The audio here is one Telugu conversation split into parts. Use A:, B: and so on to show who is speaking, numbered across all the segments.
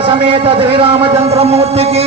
A: సమేత శ్రీరామచంద్రమూర్తికి.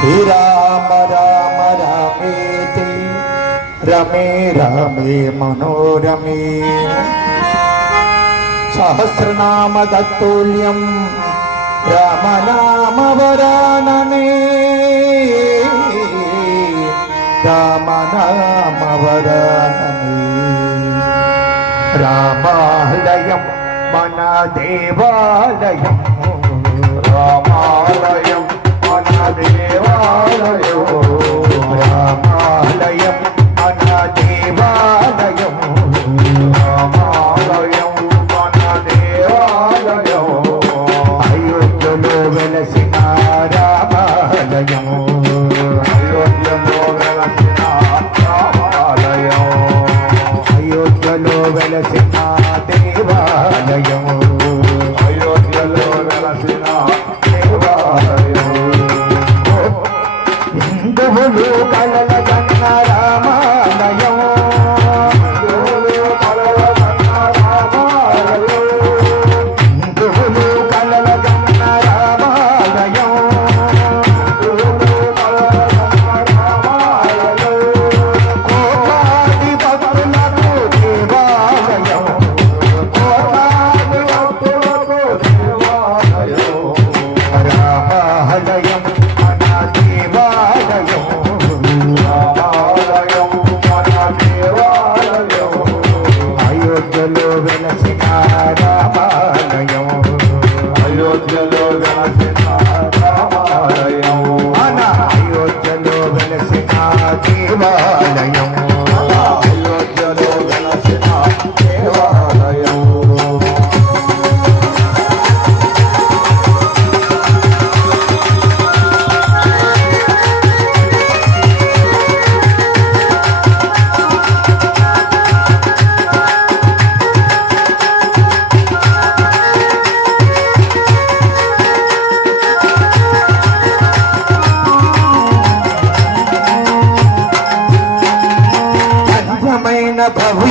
A: శ్రీరామ రామ రామేతి రమే రమే మనోరమే. సహస్రనామ దత్తూల్యం రామ నామ వరాననే. రామనామవరాణి రామాలయం మన దేవాలయం.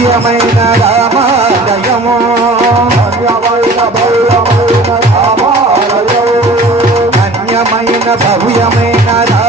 A: భవ్యమైన రామాలయము. భవ్యమైన భవ్యమైన రామాలయము. ధన్యమైన భవ్యమైన రామ